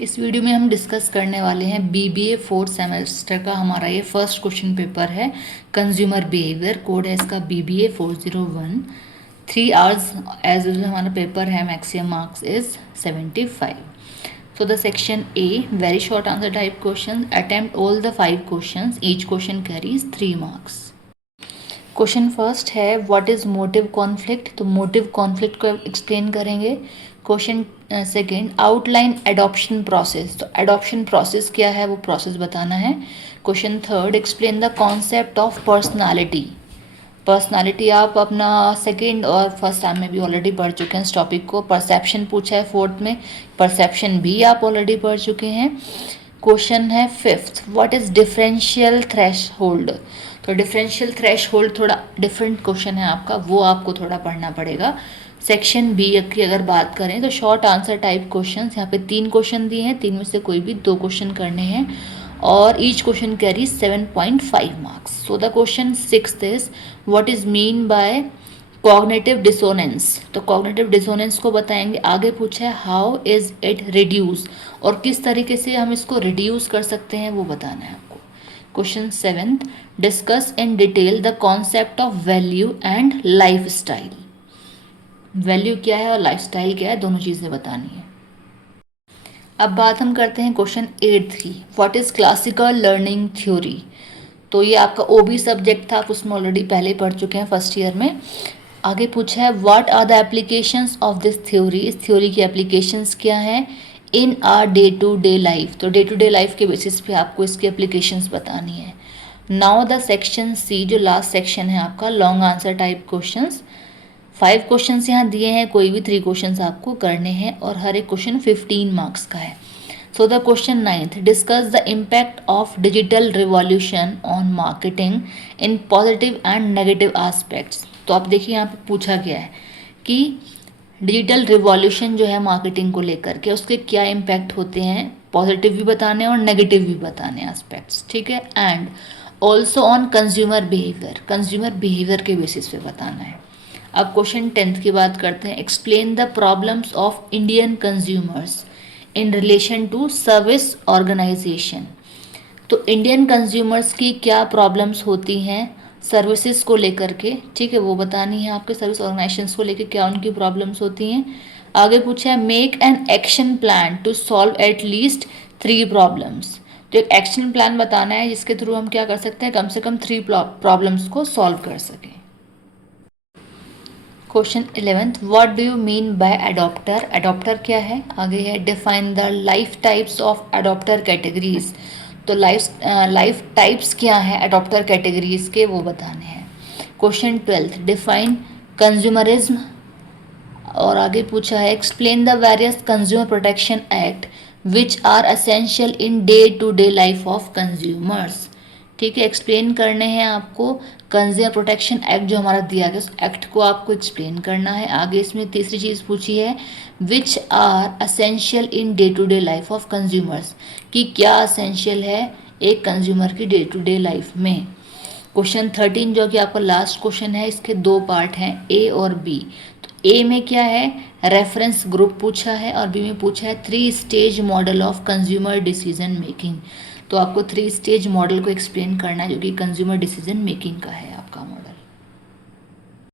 इस वीडियो में हम डिस्कस करने वाले हैं बीबीए फोर्थ सेमेस्टर का हमारा ये फर्स्ट क्वेश्चन पेपर है। कंज्यूमर बिहेवियर कोड है इसका BBA 401। 3 आवर्स एज यूजल हमारा पेपर है। Maximum marks is 75। So the section A, very short answer type questions. Attempt all the 5 questions. Each question carries 3 marks. Question first है what is motive conflict. तो motive conflict को explain करेंगे। Question second, outline adoption process. तो adoption process क्या है वो process बताना है। Question third, explain the concept of personality. Personality आप अपना सेकेंड और फर्स्ट टाइम में भी ऑलरेडी पढ़ चुके हैं इस टॉपिक को। परसेप्शन पूछा है फोर्थ में, परसेप्शन भी आप ऑलरेडी पढ़ चुके हैं। क्वेश्चन है fifth, what is differential threshold. तो डिफरेंशियल थ्रेशहोल्ड थोड़ा डिफरेंट क्वेश्चन है आपका, वो आपको थोड़ा पढ़ना पड़ेगा। सेक्शन बी की अगर बात करें तो शॉर्ट आंसर टाइप क्वेश्चन, यहाँ पे 3 क्वेश्चन दिए हैं, 3 में से कोई भी 2 क्वेश्चन करने हैं और each question carry 7.5 marks. So the question sixth is what is mean by cognitive dissonance. तो कॉग्निटिव डिसोनेंस को बताएंगे। आगे पूछा है हाउ इज इट रिड्यूस, और किस तरीके से हम इसको रिड्यूस कर सकते हैं वो बताना है आपको। Question seventh, discuss in detail the concept of value and life style. Value क्या है और लाइफ स्टाइल क्या है, दोनों चीज़ें बतानी है। अब बात हम करते हैं क्वेश्चन 8 की, what is classical learning theory. तो ये आपका OB सब्जेक्ट था, आप उसमें ऑलरेडी पहले पढ़ चुके हैं फर्स्ट ईयर में। आगे पूछा है what are the applications of this theory. इस थ्योरी की एप्लीकेशंस क्या हैं in our day to day life. तो डे टू डे लाइफ के बेसिस पे आपको इसकी एप्लीकेशंस बतानी है। नाउ द सेक्शन सी, जो लास्ट सेक्शन है आपका, long answer type questions. 5 questions यहाँ दिए हैं, कोई भी 3 क्वेश्चंस आपको करने हैं और हर एक क्वेश्चन 15 मार्क्स का है। So the question 9th, discuss the impact of digital revolution on marketing in positive and negative aspects. तो आप देखिए यहाँ पे पूछा गया है कि डिजिटल रिवॉल्यूशन जो है मार्केटिंग को लेकर के उसके क्या इम्पैक्ट होते हैं, पॉजिटिव भी बताने और नेगेटिव भी बताने एस्पेक्ट्स, ठीक है। And also on consumer behaviour, consumer behaviour के बेसिस पे बताना है। अब क्वेश्चन 10th की बात करते हैं। Explain the problems of Indian consumers in relation to service organisation. तो इंडियन कंज्यूमर्स की क्या प्रॉब्लम्स होती हैं सर्विसेज को लेकर के, ठीक है, वो बतानी है आपके। सर्विस ऑर्गेनाइजेशंस को लेकर क्या उनकी प्रॉब्लम्स होती हैं। आगे पूछा है make an action plan to solve at least 3 problems. तो एक एक्शन प्लान बताना है जिसके थ्रू हम क्या कर सकते हैं, कम से कम 3 प्रॉब्लम्स को सॉल्व कर सकें। Question 11th, what do you mean by adopter. Adopter क्या है। आगे है define the life types of adopter categories. तो लाइफ टाइप्स क्या है अडॉप्टर कैटेगरीज के, वो बताने हैं। Question 12th, define consumerism. और आगे पूछा है explain the various consumer protection act which are essential in day to day life of consumers. ठीक है, एक्सप्लेन करने हैं आपको कंज्यूमर प्रोटेक्शन एक्ट जो हमारा दिया गया उस एक्ट को आपको एक्सप्लेन करना है। आगे इसमें तीसरी चीज़ पूछी है which are essential in day to day life of consumers, कि क्या असेंशियल है एक कंज्यूमर की डे टू डे लाइफ में। क्वेश्चन 13 जो कि आपका लास्ट क्वेश्चन है, इसके 2 पार्ट हैं, A और B। तो A में क्या है रेफरेंस ग्रुप पूछा है और B में पूछा है 3 stage model of consumer decision making. तो आपको 3 स्टेज मॉडल को एक्सप्लेन करना है जो कि कंज्यूमर डिसीजन मेकिंग का है।